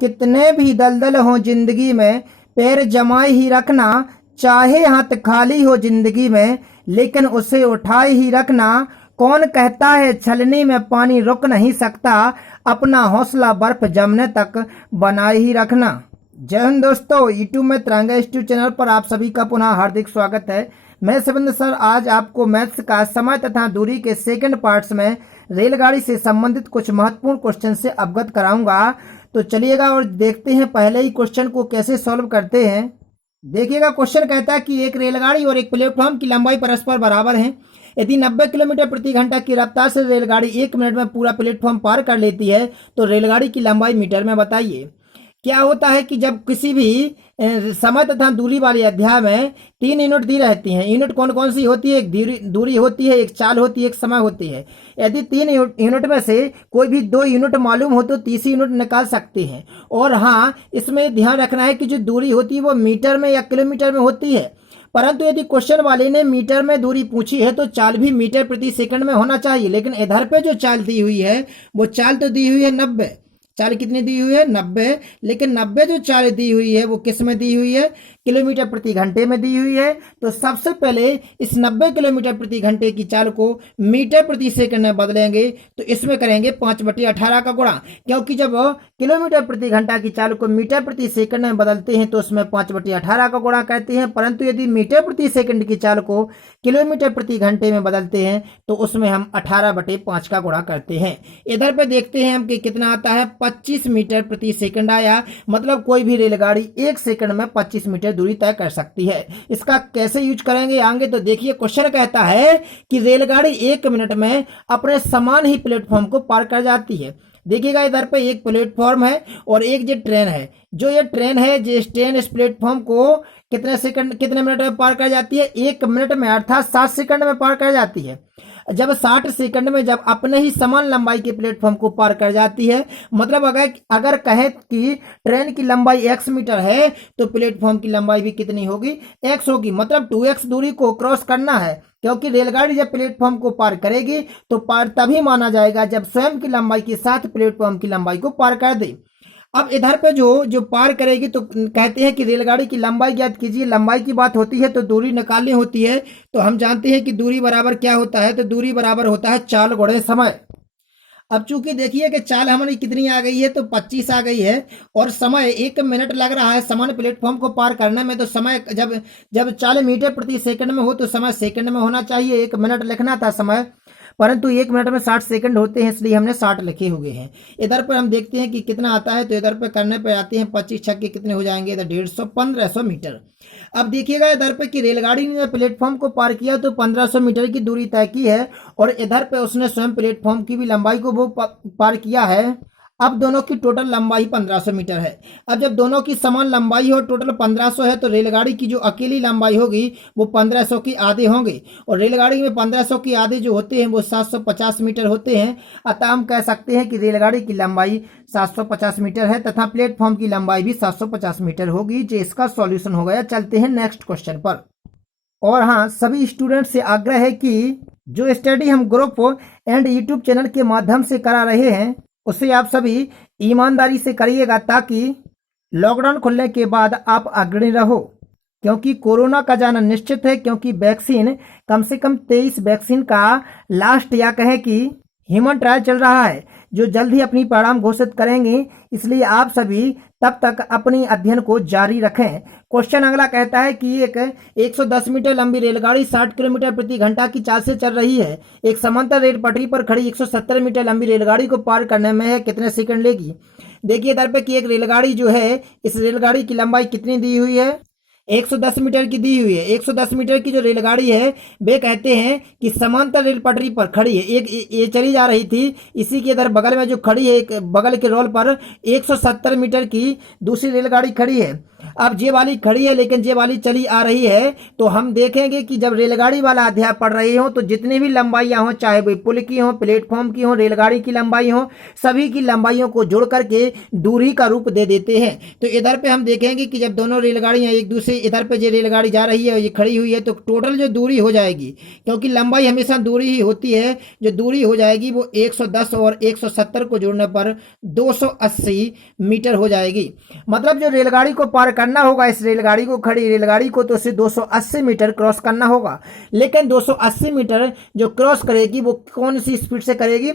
कितने भी दलदल हो जिंदगी में, पैर जमाए ही रखना, चाहे हाथ खाली हो जिंदगी में, लेकिन उसे उठाए ही रखना। कौन कहता है छलनी में पानी रुक नहीं सकता, अपना हौसला बर्फ जमने तक बनाए ही रखना। जय हिंद दोस्तों, यूट्यूब में तिरंगा इंस्टीट्यूट चैनल पर आप सभी का पुनः हार्दिक स्वागत है। मैं शिवेंद्र सर आज आपको मैथ्स का समय तथा दूरी के सेकंड पार्ट्स में रेलगाड़ी से संबंधित कुछ महत्वपूर्ण क्वेश्चन से अवगत कराऊंगा। तो चलिएगा और देखते हैं पहले ही क्वेश्चन को कैसे सॉल्व करते हैं। देखिएगा, क्वेश्चन कहता है कि एक रेलगाड़ी और एक प्लेटफॉर्म की लंबाई परस्पर बराबर है। यदि 90 किलोमीटर प्रति घंटा की रफ्तार से रेलगाड़ी 1 मिनट में पूरा प्लेटफॉर्म पार कर लेती है तो रेलगाड़ी की लंबाई मीटर में बताइए। क्या होता है कि जब किसी भी समय तथा दूरी वाले अध्याय में 3 यूनिट दी रहती हैं। यूनिट कौन कौन सी होती है? एक दूरी होती है, एक चाल होती है, एक समय होती है। यदि 3 यूनिट में से कोई भी 2 यूनिट मालूम हो तो तीसरी यूनिट निकाल सकते हैं। और हाँ, इसमें ध्यान रखना है कि जो दूरी होती है वो मीटर में या किलोमीटर में होती है। परंतु यदि क्वेश्चन वाले ने मीटर में दूरी पूछी है तो चाल भी मीटर प्रति सेकंड में होना चाहिए। लेकिन इधर पे जो चाल दी हुई है वो चाल तो दी हुई है 90। चाल कितनी दी हुई है? 90। लेकिन 90 जो चाल दी हुई है वो किस में दी हुई है? किलोमीटर प्रति घंटे में दी हुई है। तो सबसे पहले इस 90 किलोमीटर प्रति घंटे की चाल को मीटर प्रति सेकंड में बदलेंगे तो इसमें करेंगे 5/18 का गुणा, क्योंकि जब किलोमीटर प्रति घंटा की चाल को मीटर प्रति सेकंड में बदलते हैं तो उसमें 5/18 का गुणा करते हैं। परंतु यदि मीटर प्रति सेकंड की चाल को किलोमीटर प्रति घंटे में बदलते हैं तो उसमें हम 18/5 का गुणा करते हैं। इधर पे देखते हैं हम कि कितना आता है, 25 मीटर प्रति सेकंड आया। मतलब कोई भी रेलगाड़ी 1 सेकंड में 25 मीटर दूरी तय कर सकती है। इसका कैसे यूज करेंगे आगे तो देखिए। क्वेश्चन कहता है कि रेलगाड़ी 1 मिनट में अपने समान ही प्लेटफॉर्म को पार कर जाती है। देखिएगा, इधर पे एक प्लेटफॉर्म है और एक जो ट्रेन है। जो ये ट्रेन है, जिस ट्रेन इस प्लेटफॉर्म को कितने मिनट में पार कर जाती है? 1 मिनट में, अर्थात 60 सेकंड में पार कर जाती है। जब 60 सेकंड में जब अपने ही समान लंबाई के प्लेटफॉर्म को पार कर जाती है, मतलब अगर कहें कि ट्रेन की लंबाई x मीटर है तो प्लेटफॉर्म की लंबाई भी कितनी होगी? x होगी। मतलब 2x दूरी को क्रॉस करना है, क्योंकि रेलगाड़ी जब प्लेटफॉर्म को पार करेगी तो पार तभी माना जाएगा जब स्वयं की लंबाई के साथ प्लेटफॉर्म की लंबाई को पार कर दे। अब इधर पे जो पार करेगी तो कहते हैं कि रेलगाड़ी की लंबाई ज्ञात कीजिए। लंबाई की बात होती है तो दूरी निकालनी होती है। तो हम जानते हैं कि दूरी बराबर क्या होता है, तो दूरी बराबर होता है चाल गुणे समय। अब चूंकि देखिए कि चाल हमारी कितनी आ गई है तो 25 आ गई है और समय 1 मिनट लग रहा है समान प्लेटफॉर्म को पार करने में। तो समय जब चाल मीटर प्रति सेकंड में हो तो समय सेकंड में होना चाहिए। 1 मिनट लिखना था समय, परंतु 1 मिनट में 60 सेकंड होते हैं, इसलिए हमने 60 लिखे हुए हैं। इधर पर हम देखते हैं कि कितना आता है। तो इधर पर करने पर आते हैं 25 छक्के कितने हो जाएंगे? इधर 150, 1500 मीटर। अब देखिएगा इधर पे कि रेलगाड़ी ने प्लेटफॉर्म को पार किया तो 1500 मीटर की दूरी तय की है और इधर पे उसने स्वयं प्लेटफॉर्म की भी लंबाई को वो पार किया है। अब दोनों की टोटल लंबाई 1500 मीटर है। अब जब दोनों की समान लंबाई हो, टोटल 1500 है, तो रेलगाड़ी की जो अकेली लंबाई होगी वो 1500 की आधे होंगे और रेलगाड़ी में 1500 की आधे जो होते हैं वो 750 मीटर होते हैं। अतः हम कह सकते हैं कि रेलगाड़ी की लंबाई 750 मीटर है तथा प्लेटफॉर्म की लंबाई भी 750 मीटर होगी। जो इसका सॉल्यूशन हो गया। चलते हैं नेक्स्ट क्वेश्चन पर। और हाँ, सभी स्टूडेंट से आग्रह है कि जो स्टडी हम ग्रुप एंड यूट्यूब चैनल के माध्यम से करा रहे हैं उसे आप सभी ईमानदारी से करिएगा ताकि लॉकडाउन खुलने के बाद आप अग्रणी रहो, क्योंकि कोरोना का जाना निश्चित है। क्योंकि वैक्सीन कम से कम 23 वैक्सीन का लास्ट या कहें कि ह्यूमन ट्रायल चल रहा है, जो जल्द ही अपनी परिणाम घोषित करेंगे। इसलिए आप सभी तब तक अपनी अध्ययन को जारी रखें। क्वेश्चन अगला कहता है कि एक 110 मीटर लंबी रेलगाड़ी 60 किलोमीटर प्रति घंटा की चाल से चल रही है। एक समांतर रेल पटरी पर खड़ी 170 मीटर लंबी रेलगाड़ी को पार करने में कितने सेकंड लेगी? देखिए इधर पे कि एक रेलगाड़ी जो है, इस रेलगाड़ी की लंबाई कितनी दी हुई है? 110 मीटर की दी हुई है। 110 मीटर की जो रेलगाड़ी है वे कहते हैं कि समांतर रेल पटरी पर खड़ी है। एक ये चली जा रही थी, इसी के इधर बगल में जो खड़ी है, एक बगल के रोल पर 170 मीटर की दूसरी रेलगाड़ी खड़ी है। अब ये वाली खड़ी है लेकिन ये वाली चली आ रही है। तो हम देखेंगे कि जब रेलगाड़ी वाला अध्याय पढ़ रहे हो तो जितनी भी लंबाइयां हो, चाहे वो पुल की हो, प्लेटफॉर्म की हो, रेलगाड़ी की लंबाई हो, सभी की लंबाइयों को जोड़ करके दूरी का रूप दे देते हैं। तो इधर पे हम देखेंगे कि जब दोनों रेलगाड़ियां एक दूसरे इधर पे जो रेलगाड़ी जा रही है ये खड़ी हुई है, तो टोटल जो दूरी हो जाएगी, क्योंकि लंबाई हमेशा दूरी ही होती है, जो दूरी हो जाएगी वो 110 और 170 को जोड़ने पर 280 मीटर हो जाएगी। मतलब जो रेलगाड़ी को पार करना होगा, इस रेलगाड़ी को, खड़ी रेलगाड़ी को, तो उसे 280 मीटर क्रॉस करना होगा। लेकिन 280 मीटर जो क्रॉस करेगी वो कौन सी स्पीड से करेगी?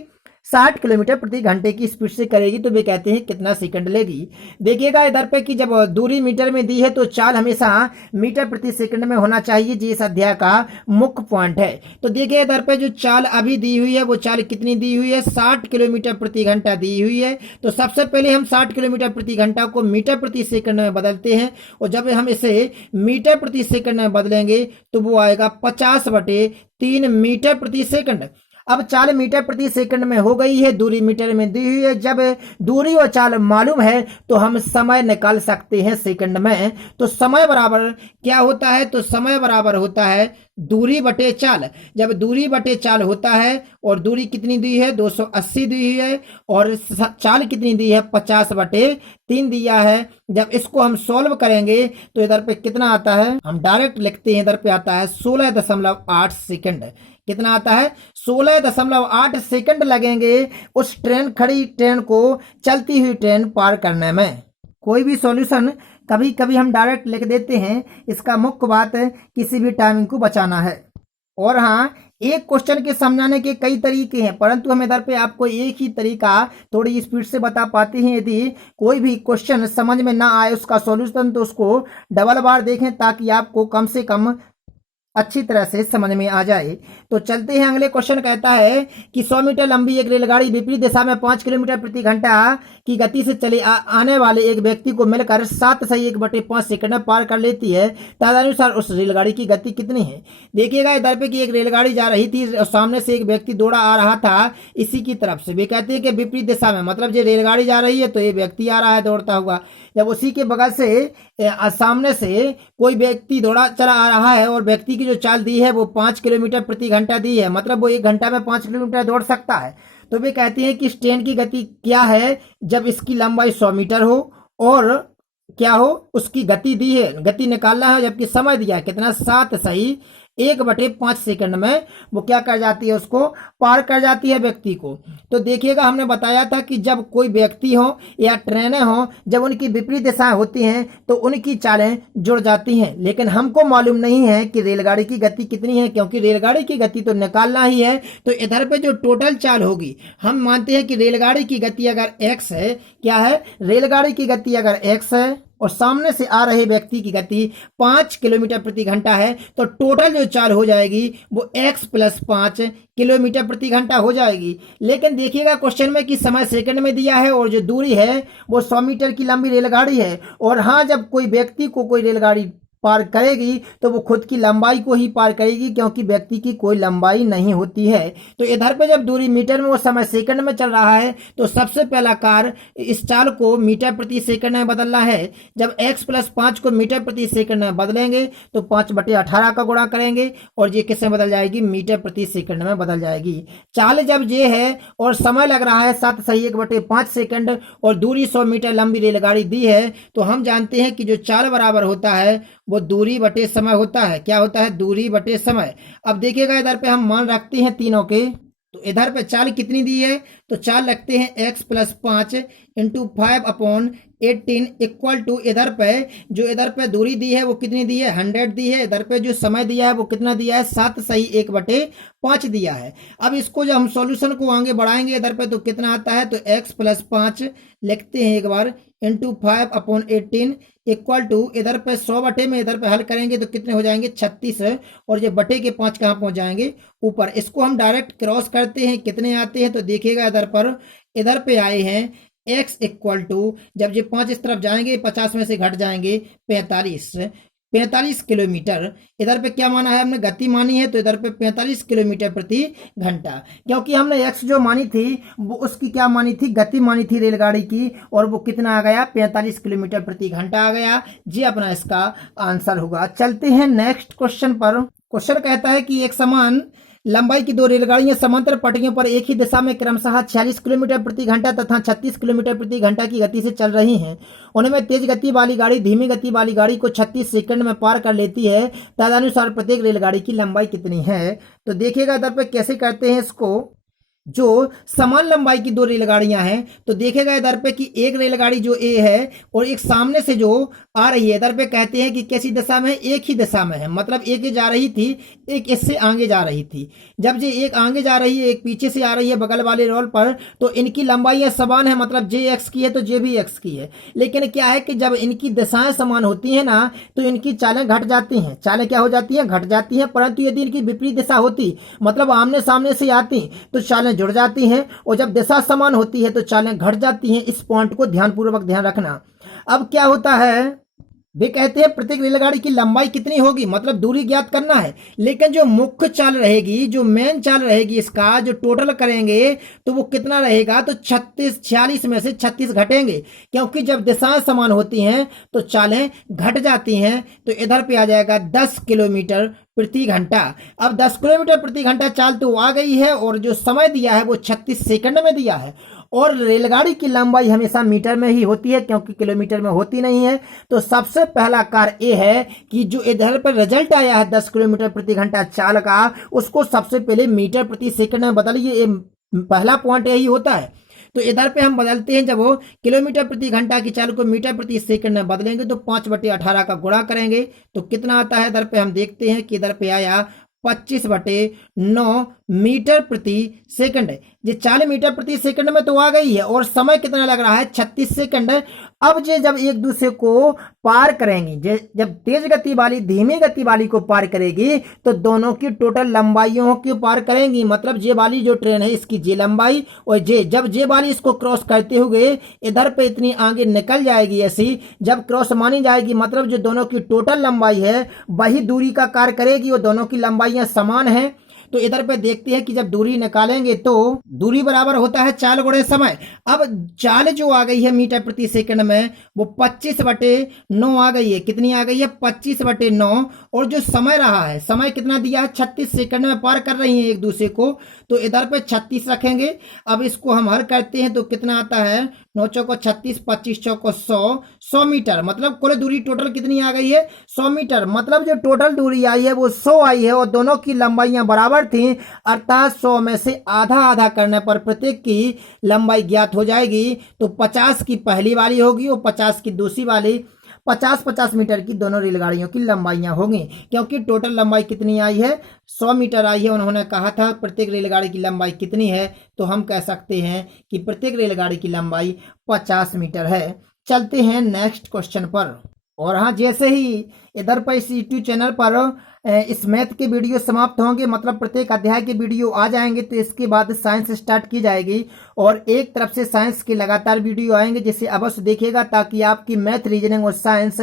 60 किलोमीटर प्रति घंटे की स्पीड से करेगी। तो वे कहते हैं कितना सेकंड लेगी। देखिएगा इधर पे कि जब दूरी मीटर में दी है तो चाल हमेशा मीटर प्रति सेकंड में होना चाहिए, जी इस अध्याय का मुख्य पॉइंट है। तो देखिए इधर पे जो चाल अभी दी हुई है वो चाल कितनी दी हुई है? 60 किलोमीटर प्रति घंटा दी हुई है। तो सबसे पहले हम 60 किलोमीटर प्रति घंटा को मीटर प्रति सेकंड में बदलते हैं, और जब हम इसे मीटर प्रति सेकंड में बदलेंगे तो वो आएगा 50/3 मीटर प्रति सेकंड। अब चाल मीटर प्रति सेकंड में हो गई है, दूरी मीटर में दी हुई है। जब दूरी और चाल मालूम है तो हम समय निकाल सकते हैं सेकंड में। तो समय बराबर क्या होता है? तो समय बराबर होता है दूरी बटे चाल। जब दूरी बटे चाल होता है, और दूरी कितनी दी है? 280 दी हुई है, और चाल कितनी दी है? 50/3 दिया है। जब इसको हम सॉल्व करेंगे तो इधर पे कितना आता है? हम डायरेक्ट लिखते हैं, इधर पे आता है 16.8 सेकंड। कितना आता है? 16.8 सेकंड लगेंगे उस खड़ी ट्रेन को, चलती हुई ट्रेन पार करने में। कोई भी सॉल्यूशन कभी कभी हम डायरेक्ट लिख देते हैं, इसका मुख्य बात किसी भी टाइमिंग को बचाना है। और हाँ, एक क्वेश्चन के समझाने के कई तरीके हैं, परंतु हम इधर पे आपको एक ही तरीका थोड़ी स्पीड से बता पाते हैं। यदि कोई भी क्वेश्चन समझ में ना आए उसका सॉल्यूशन, तो उसको डबल बार देखें ताकि आपको कम से कम अच्छी तरह से समझ में आ जाए। तो चलते हैं, अगले क्वेश्चन कहता है कि 100 मीटर लंबी एक रेलगाड़ी विपरीत दिशा में 5 किलोमीटर प्रति घंटा की गति से चले आने वाले एक व्यक्ति को मिलकर 7/1/5 सेकंड में पार कर लेती है। तदनुसार उस रेलगाड़ी की गति कितनी है? देखिएगा इधर पे कि एक रेलगाड़ी जा रही थी और सामने से एक व्यक्ति दौड़ा आ रहा था इसी की तरफ से। वे कहते हैं कि विपरीत दिशा में, मतलब जो रेलगाड़ी जा रही है तो ये व्यक्ति आ रहा है दौड़ता हुआ। जब उसी के बगल से सामने से कोई व्यक्ति दौड़ा चला आ रहा है, और व्यक्ति की जो चाल दी है वो 5 किलोमीटर प्रति घंटा दी है, मतलब वो 1 घंटा में 5 किलोमीटर दौड़ सकता है। तो वे कहते हैं कि इस ट्रेन की गति क्या है जब इसकी लंबाई 100 मीटर हो और क्या हो, उसकी गति दी है, गति निकालना है, जबकि समय दिया है कितना? 7/1/5 सेकंड में वो क्या कर जाती है? उसको पार कर जाती है व्यक्ति को। तो देखिएगा हमने बताया था कि जब कोई व्यक्ति हो या ट्रेनें हो, जब उनकी विपरीत दिशाएं होती हैं तो उनकी चालें जुड़ जाती हैं। लेकिन हमको मालूम नहीं है कि रेलगाड़ी की गति कितनी है, क्योंकि रेलगाड़ी की गति तो निकालना ही है। तो इधर पे जो टोटल चाल होगी, हम मानते हैं कि रेलगाड़ी की गति अगर x है, क्या है? रेलगाड़ी की गति अगर x है और सामने से आ रहे व्यक्ति की गति 5 किलोमीटर प्रति घंटा है, तो टोटल जो चाल हो जाएगी वो x + 5 किलोमीटर प्रति घंटा हो जाएगी। लेकिन देखिएगा क्वेश्चन में कि समय सेकंड में दिया है और जो दूरी है वो 100 मीटर की लंबी रेलगाड़ी है। और हाँ, जब कोई व्यक्ति को कोई रेलगाड़ी पार करेगी तो वो खुद की लंबाई को ही पार करेगी, क्योंकि व्यक्ति की कोई लंबाई नहीं होती है। तो इधर पे जब दूरी मीटर में और समय सेकंड में चल रहा है, तो सबसे पहला कार्य इस चाल को मीटर प्रति सेकंड में बदलना है। जब x + 5 को मीटर प्रति सेकंड में बदलेंगे तो 5/18 का गुणा करेंगे और ये किसमें बदल जाएगी? मीटर प्रति सेकंड में बदल जाएगी। चाल जब ये है और समय लग रहा है 7/1/5 सेकंड और दूरी 100 मीटर लंबी रेलगाड़ी दी है, तो हम जानते हैं कि जो चाल बराबर होता है वो दूरी बटे समय होता है। क्या होता है? दूरी बटे समय। अब देखिएगा इधर पे हम मान रखते हैं तीनों के। तो इधर पे चाल कितनी दी है? तो चाल रखते हैं x + 5 × 5/18 इक्वल टू, इधर पे जो इधर पे दूरी दी है वो कितनी दी है? 100 दी है। इधर पे जो समय दिया है वो कितना दिया है? 7/1/5 दिया है। अब इसको जब हम सॉल्यूशन को आगे बढ़ाएंगे इधर पे तो कितना आता है? तो x + 5 लिखते हैं एक बार × 5/18 इक्वल टू, इधर पे 100 बटे में इधर पे हल करेंगे तो कितने हो जाएंगे? 36। और ये बटे के 5 कहाँ पहुंच जाएंगे? ऊपर। इसको हम डायरेक्ट क्रॉस करते हैं, कितने आते हैं? तो देखिएगा इधर पे आए हैं x इक्वल टू, जब ये 5 इस तरफ जाएंगे 50 में से घट जाएंगे 45 किलोमीटर। इधर पे क्या माना है हमने? गति मानी है, तो इधर पे 45 किलोमीटर प्रति घंटा, क्योंकि हमने x जो मानी थी वो उसकी क्या मानी थी? गति मानी थी रेलगाड़ी की, और वो कितना आ गया? 45 किलोमीटर प्रति घंटा आ गया। जी अपना इसका आंसर होगा। चलते हैं नेक्स्ट क्वेश्चन पर। क्वेश्चन कहता है कि एक समान लंबाई की दो रेलगाड़ियां समांतर पटरियों पर एक ही दिशा में क्रमशः 46 किलोमीटर प्रति घंटा तथा 36 किलोमीटर प्रति घंटा की गति से चल रही हैं। उनमें तेज गति वाली गाड़ी धीमी गति वाली गाड़ी को 36 सेकंड में पार कर लेती है। तदनुसार प्रत्येक रेलगाड़ी की लंबाई कितनी है? तो देखिएगा इधर पे कैसे करते हैं इसको। जो समान लंबाई की दो रेलगाड़ियां हैं तो देखेगा इधर पे कि एक रेलगाड़ी जो ए है और एक सामने से जो आ रही है, इधर पे कहते हैं कि कैसी दिशा में है, एक ही दिशा में है। मतलब एक जा रही थी, एक इससे आगे जा रही थी। जब जे एक आगे जा रही है, एक पीछे से आ रही है बगल वाले रोल पर, तो इनकी लंबाई समान है। मतलब जे एक्स की है तो जे भी एक्स की है। लेकिन क्या है कि जब इनकी दिशाएं समान होती है ना तो इनकी चालें घट जाती हैं। चालें क्या हो जाती हैं? घट जाती हैं। परंतु यदि इनकी विपरीत दिशा होती, मतलब आमने सामने से आती, तो चालें जुड़ जाती हैं। और जब दिशा समान होती है तो चालें घट जाती हैं। इस पॉइंट को ध्यानपूर्वक ध्यान रखना। अब क्या होता है, वे कहते हैं प्रत्येक रेलगाड़ी की लंबाई कितनी होगी, मतलब दूरी ज्ञात करना है। लेकिन जो मुख्य चाल रहेगी, जो मेन चाल रहेगी, इसका जो टोटल करेंगे तो वो कितना रहेगा? तो 46 में से 36 घटेंगे, क्योंकि जब दिशाएं समान होती हैं तो चालें घट जाती हैं। तो इधर पे आ जाएगा 10 किलोमीटर प्रति घंटा। अब 10 किलोमीटर प्रति घंटा चाल तो आ गई है और जो समय दिया है वो 36 सेकंड में दिया है। और रेलगाड़ी की लंबाई हमेशा मीटर में ही होती है, क्योंकि किलोमीटर में होती नहीं है। तो सबसे पहला कार्य ये है कि जो इधर पर रिजल्ट आया है 10 किलोमीटर प्रति घंटा चाल का, उसको सबसे पहले मीटर प्रति सेकंड में बदलिए। ये पहला पॉइंट यही होता है। तो इधर पे हम बदलते हैं, जब वो किलोमीटर प्रति घंटा की चाल को मीटर प्रति सेकंड में बदलेंगे तो 5/18 का गुणा करेंगे तो कितना आता है? इधर पे हम देखते हैं कि इधर पे आया 25/9 मीटर प्रति सेकंड। ये 40 मीटर प्रति सेकंड में तो आ गई है। और समय कितना लग रहा है? 36 सेकंड। अब जे जब एक दूसरे को पार करेंगी, जब तेज गति वाली धीमी गति वाली को पार करेगी तो दोनों की टोटल लंबाइयों की पार करेंगी। मतलब जे वाली जो ट्रेन है इसकी जे लंबाई, और जब जे वाली इसको क्रॉस करते हुए इधर पे इतनी आगे निकल जाएगी, ऐसी जब क्रॉस मानी जाएगी, मतलब जो दोनों की टोटल लंबाई है वही दूरी का कार्य करेगी और दोनों की लंबाइयां समान है। तो इधर पे देखते हैं कि जब दूरी निकालेंगे तो दूरी बराबर होता है चाल गुणे समय। अब चाल जो आ गई है मीटर प्रति सेकंड में वो 25/9 आ गई है। कितनी आ गई है? 25/9। और जो समय रहा है, समय कितना दिया है? 36 सेकंड में पार कर रही है एक दूसरे को। तो इधर पे 36 रखेंगे। अब इसको हम हल करते हैं तो कितना आता है? 9 चौको 36, 25 चौको 100 मीटर। मतलब कुल दूरी टोटल कितनी आ गई है? 100 मीटर। मतलब जो टोटल दूरी आई है वो 100 आई है और दोनों की लंबाइयां बराबर थी। अर्थात 100 में से आधा आधा करने पर प्रत्येक की लंबाई ज्ञात हो जाएगी। तो 50 की पहली वाली होगी और 50 की दूसरी वाली। 50-50 मीटर की दोनों रेलगाड़ियों की लंबाइयां होंगी, क्योंकि टोटल लंबाई कितनी आई है? 100 मीटर आई है। उन्होंने कहा था प्रत्येक रेलगाड़ी की लंबाई कितनी है, तो हम कह सकते हैं कि प्रत्येक रेलगाड़ी की लंबाई 50 मीटर है। चलते हैं नेक्स्ट क्वेश्चन पर। और हाँ, जैसे ही इधर पर इस यूट्यूब चैनल पर इस मैथ के वीडियो समाप्त होंगे, मतलब प्रत्येक अध्याय के वीडियो आ जाएंगे, तो इसके बाद साइंस स्टार्ट की जाएगी और एक तरफ से साइंस के लगातार वीडियो आएंगे, जिसे अवश्य देखिएगा ताकि आपकी मैथ, रीजनिंग और साइंस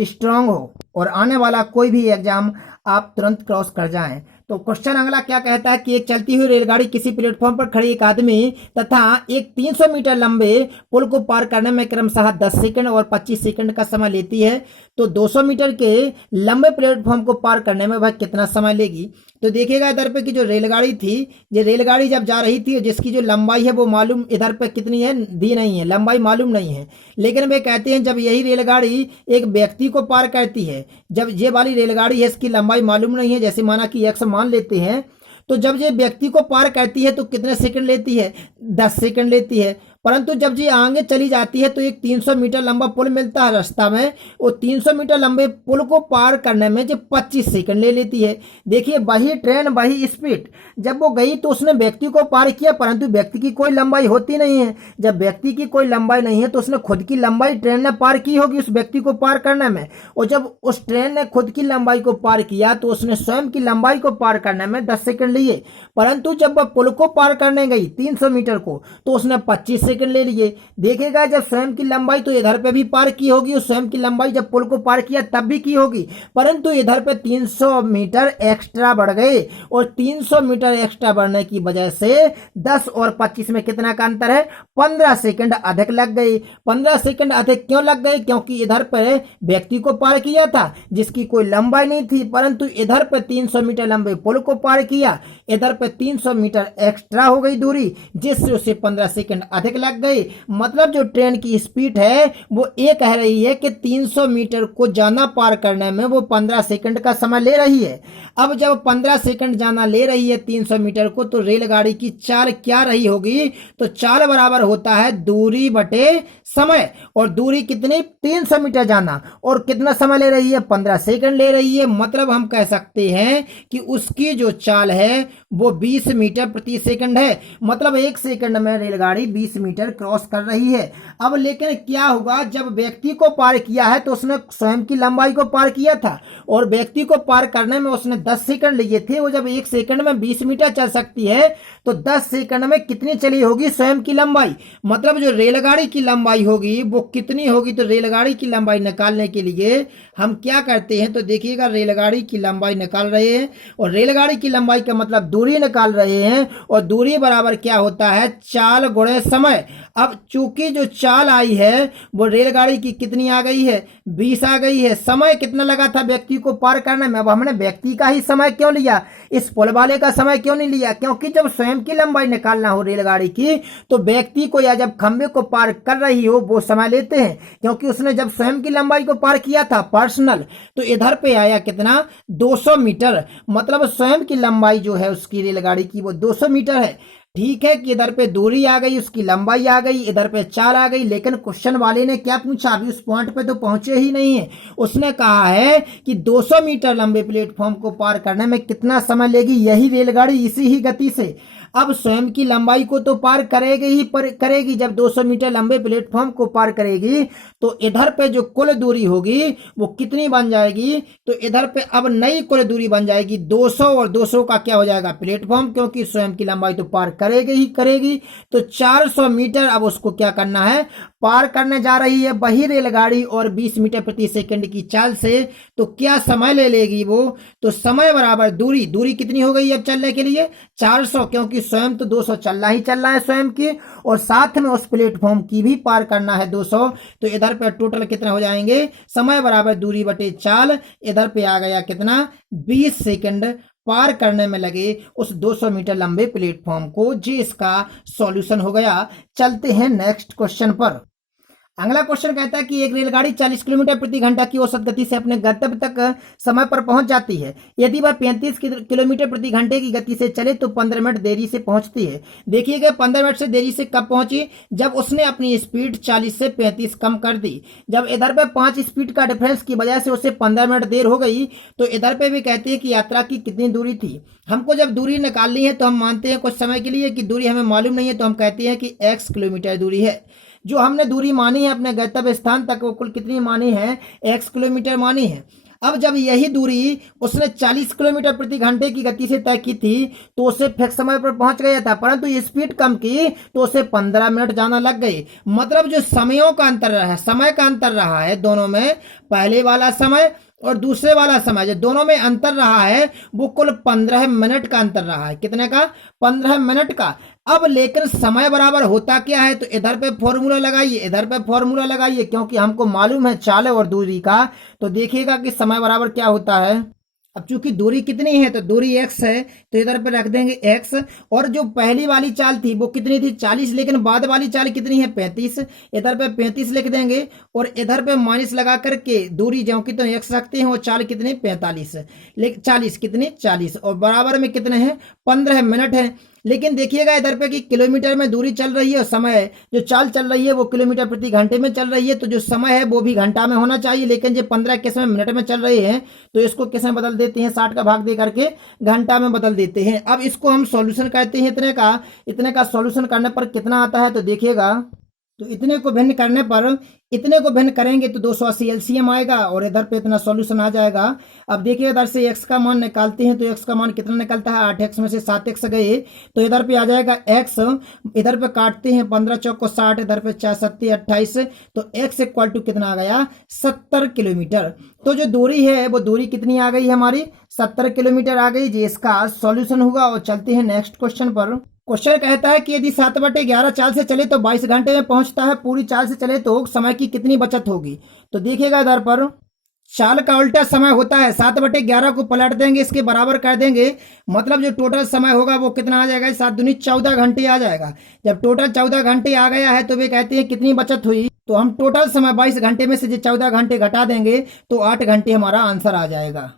स्ट्रांग हो और आने वाला कोई भी एग्जाम आप तुरंत क्रॉस कर जाएं। तो क्वेश्चन अगला क्या कहता है कि एक चलती हुई रेलगाड़ी किसी प्लेटफॉर्म पर खड़ी एक आदमी तथा एक 300 मीटर लंबे पुल को पार करने में क्रमशः 10 सेकंड और 25 सेकंड का समय लेती है, तो 200 मीटर के लंबे प्लेटफॉर्म को पार करने में वह कितना समय लेगी? तो देखिएगा इधर पे कि जो रेलगाड़ी थी, ये रेलगाड़ी जब जा रही थी, जिसकी जो लंबाई है वो मालूम इधर पे कितनी है, दी नहीं है, लंबाई मालूम नहीं है। लेकिन वे कहते हैं जब यही रेलगाड़ी एक व्यक्ति को पार करती है, जब ये वाली रेलगाड़ी है इसकी लंबाई मालूम नहीं है, जैसे माना कि x मान लेते हैं, तो जब ये व्यक्ति को पार करती है तो कितने सेकंड लेती है? 10 सेकंड लेती है। परंतु जब ये आगे चली जाती है तो एक 300 मीटर लंबा पुल मिलता है रास्ता में, वो 300 मीटर लंबे पुल को पार करने में जो 25 सेकंड ले लेती है। देखिए वही ट्रेन वही स्पीड, जब वो गई तो उसने व्यक्ति को पार किया, परंतु व्यक्ति की कोई लंबाई होती नहीं है। जब व्यक्ति की कोई लंबाई नहीं है तो उसने खुद की लंबाई ट्रेन ने पार की होगी उस व्यक्ति को पार करने में, और जब उस ट्रेन ने खुद की लंबाई को पार किया तो उसने स्वयं की लंबाई को पार करने में 10 सेकंड लिए। परंतु जब वह पुल को पार करने गई 300 मीटर को, तो उसने 25 सेकंड ले लिए। देखिएगा जब स्वयं की लंबाई तो इधर पे भी पार की होगी, और स्वयं की लंबाई जब पुल को पार किया तब भी की होगी, परंतु इधर पे 300 मीटर एक्स्ट्रा बढ़ गए, और 300 मीटर एक्स्ट्रा बढ़ने की वजह से 10 और 25 में कितना का अंतर है, 15 सेकंड अधिक लग गए। 15 सेकंड अधिक क्यों लग गए, क्योंकि इधर पे व्यक्ति को पार किया था जिसकी कोई लंबाई नहीं थी, परंतु इधर पे 300 मीटर लंबे पुल को पार किया, इधर पे 300 मीटर एक्स्ट्रा हो गई दूरी, जिससे उसे 15 सेकंड अधिक लग गई। मतलब जो ट्रेन की स्पीड है वो ये कह रही है कि 300 मीटर को जाना पार करने में वो 15 सेकंड का समय ले रही है। अब जब 15 सेकंड जाना ले रही है 300 मीटर को, तो रेलगाड़ी की चाल क्या रही होगी, तो चाल बराबर होता है दूरी बटे समय, और दूरी कितनी, 300 मीटर जाना, और कितना समय ले रही है, 15 सेकंड ले रही है। मतलब हम कह सकते हैं कि उसकी जो चाल है वो 20 मीटर प्रति सेकंड है। मतलब एक सेकंड में रेलगाड़ी 20 मीटर क्रॉस कर रही है। अब लेकिन क्या होगा, जब व्यक्ति को पार किया है तो उसने स्वयं की लंबाई को पार किया था, और व्यक्ति को पार करने में उसने 10 सेकंड लिए थे। वो जब एक सेकंड में 20 मीटर चल सकती है तो 10 सेकंड में कितनी चली होगी स्वयं की लंबाई। मतलब जो रेलगाड़ी की लंबाई होगी वो कितनी होगी, तो रेलगाड़ी की लंबाई निकालने के लिए हम क्या करते हैं, तो देखिएगा रेलगाड़ी की लंबाई निकाल रहे हैं, और रेलगाड़ी की लंबाई का मतलब दूरी निकाल रहे हैं, और दूरी बराबर क्या होता है, चाल गुणे समय। अब चूंकि जो चाल आई है वो रेलगाड़ी की कितनी आ गई है, 20 आ गई है। समय कितना लगा था व्यक्ति को पार करने में, अब हमने व्यक्ति का ही समय क्यों लिया, इस पुल वाले का समय क्यों नहीं लिया, क्योंकि जब स्वयं की लंबाई निकालना हो रेलगाड़ी की तो व्यक्ति को या जब खंबे को पार कर रही हो वो समय लेते हैं, क्योंकि उसने जब स्वयं की लंबाई को पार किया था पर्सनल, तो इधर पे आया कितना, 200 मीटर। मतलब स्वयं की लंबाई जो है उसकी रेलगाड़ी की वो 200 मीटर है। ठीक है कि इधर पे दूरी आ गई, उसकी लंबाई आ गई, इधर पे चाल आ गई, लेकिन क्वेश्चन वाले ने क्या पूछा, अभी उस पॉइंट पे तो पहुंचे ही नहीं है। उसने कहा है कि 200 मीटर लंबे प्लेटफॉर्म को पार करने में कितना समय लेगी यही रेलगाड़ी इसी ही गति से। अब स्वयं की लंबाई को तो पार करेगी ही करेगी, जब 200 मीटर लंबे प्लेटफॉर्म को पार करेगी तो इधर पे जो कुल दूरी होगी वो कितनी बन जाएगी, तो इधर पे अब नई कुल दूरी बन जाएगी 200, और 200 का क्या हो जाएगा, प्लेटफॉर्म, क्योंकि स्वयं की लंबाई तो पार करेगी ही करेगी। तो 400 मीटर अब उसको क्या करना है, पार करने जा रही है वही रेलगाड़ी, और 20 मीटर प्रति सेकंड की चाल से। तो क्या समय ले लेगी वो, तो समय बराबर दूरी, दूरी कितनी हो गई अब चलने के लिए, 400, क्योंकि स्वयं तो 200 चलना ही चलना है स्वयं की, और साथ में उस प्लेटफॉर्म की भी पार करना है 200। तो इधर पे टोटल कितना हो जाएंगे, समय बराबर दूरी बटे चाल, इधर पे आ गया कितना, 20 सेकंड पार करने में लगे उस 200 मीटर लंबे प्लेटफॉर्म को। जी इसका सॉल्यूशन हो गया। चलते हैं नेक्स्ट क्वेश्चन पर। अगला क्वेश्चन कहता है कि एक रेलगाड़ी 40 किलोमीटर प्रति घंटा की औसत गति से अपने गंतव्य तक समय पर पहुंच जाती है। यदि वह 35 किलोमीटर प्रति घंटे की गति से चले तो 15 मिनट देरी से पहुंचती है। देखिएगा 15 मिनट से देरी से कब पहुंची, जब उसने अपनी स्पीड 40 से 35 कम कर दी। जब इधर पे 5 स्पीड का डिफरेंस की वजह से उसे 15 मिनट देर हो गई, तो इधर पे भी कहती है कि यात्रा की कितनी दूरी थी। हमको जब दूरी निकालनी है तो हम मानते हैं कुछ समय के लिए कि दूरी हमें मालूम नहीं है, तो हम कहते हैं कि x किलोमीटर दूरी है। जो हमने दूरी मानी है अपने गंतव्य स्थान तक वो कुल कितनी मानी है, x किलोमीटर मानी है। अब जब यही दूरी उसने 40 किलोमीटर प्रति घंटे की गति से तय की थी तो उसे फिक्स समय पर पहुंच गया था, परंतु स्पीड कम की तो उसे 15 मिनट जाना लग गई। मतलब जो समयों का अंतर रहा है, समय का अंतर रहा है दोनों में, पहले वाला समय और दूसरे वाला समय जो दोनों में अंतर रहा है वो कुल 15 मिनट का अंतर रहा है। कितने का, 15 मिनट का। अब लेकिन समय बराबर होता क्या है, तो इधर पे फॉर्मूला लगाइए, इधर पे फॉर्मूला लगाइए, क्योंकि हमको मालूम है चाल और दूरी का। तो देखिएगा कि समय बराबर क्या होता है। अब चूंकि दूरी कितनी है तो दूरी x है, तो इधर पे रख देंगे x, और जो पहली वाली चाल थी वो कितनी थी 40, लेकिन बाद वाली चाल कितनी है 35, इधर पे 35 लिख देंगे, और इधर पे माइनस लगा करके दूरी जो कि तो x रखते हैं, और चाल कितनी 45, लेकिन 40 कितनी 40, और बराबर में कितने हैं 15 मिनट है। लेकिन देखिएगा इधर पे कि किलोमीटर में दूरी चल रही है और समय जो चाल चल रही है वो किलोमीटर प्रति घंटे में चल रही है, तो जो समय है वो भी घंटा में होना चाहिए, लेकिन जो 15 किस में मिनट में चल रहे हैं तो इसको किस में बदल देते हैं, 60 का भाग दे करके घंटा में बदल देते हैं। अब इसको हम सॉल्यूशन करते हैं, इतने का सॉल्यूशन करने पर कितना आता है, तो देखिएगा तो इतने को भिन्न करने पर, इतने को भिन्न करेंगे तो 280 एलसीएम आएगा और इधर पे इतना सॉल्यूशन आ जाएगा। अब देखिए इधर से x का मान निकालते हैं तो x का मान कितना निकलता है, 8x में से 7x गए तो इधर पे आ जाएगा x, इधर पे काटते हैं 15 चौक को 60, इधर पे 4 7 28, तो x इक्वल टू कितना आ गया, 70 किलोमीटर। तो जो दूरी है वो दूरी कितनी आ गई हमारी, 70 किलोमीटर आ गई जी, इसका सॉल्यूशन होगा। और चलते हैं नेक्स्ट क्वेश्चन पर। क्वेश्चन कहता है कि यदि 7/11 चाल से चले तो 22 घंटे में पहुंचता है, पूरी चाल से चले तो समय की कितनी बचत होगी। तो देखिएगा इधर पर चाल का उल्टा समय होता है, 7/11 को पलट देंगे, इसके बराबर कर देंगे, मतलब जो टोटल समय होगा वो कितना आ जाएगा, 7 दूनी 14 घंटे आ जाएगा। जब टोटल 14 घंटे आ गया है तो वे कहते हैं कितनी बचत हुई, तो हम टोटल समय 22 घंटे में से जो 14 घंटे घटा देंगे तो 8 घंटे हमारा आंसर आ जाएगा।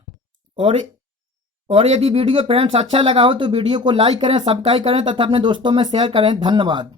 और यदि वीडियो फ्रेंड्स अच्छा लगा हो तो वीडियो को लाइक करें, सब्सक्राइब करें तथा अपने दोस्तों में शेयर करें। धन्यवाद।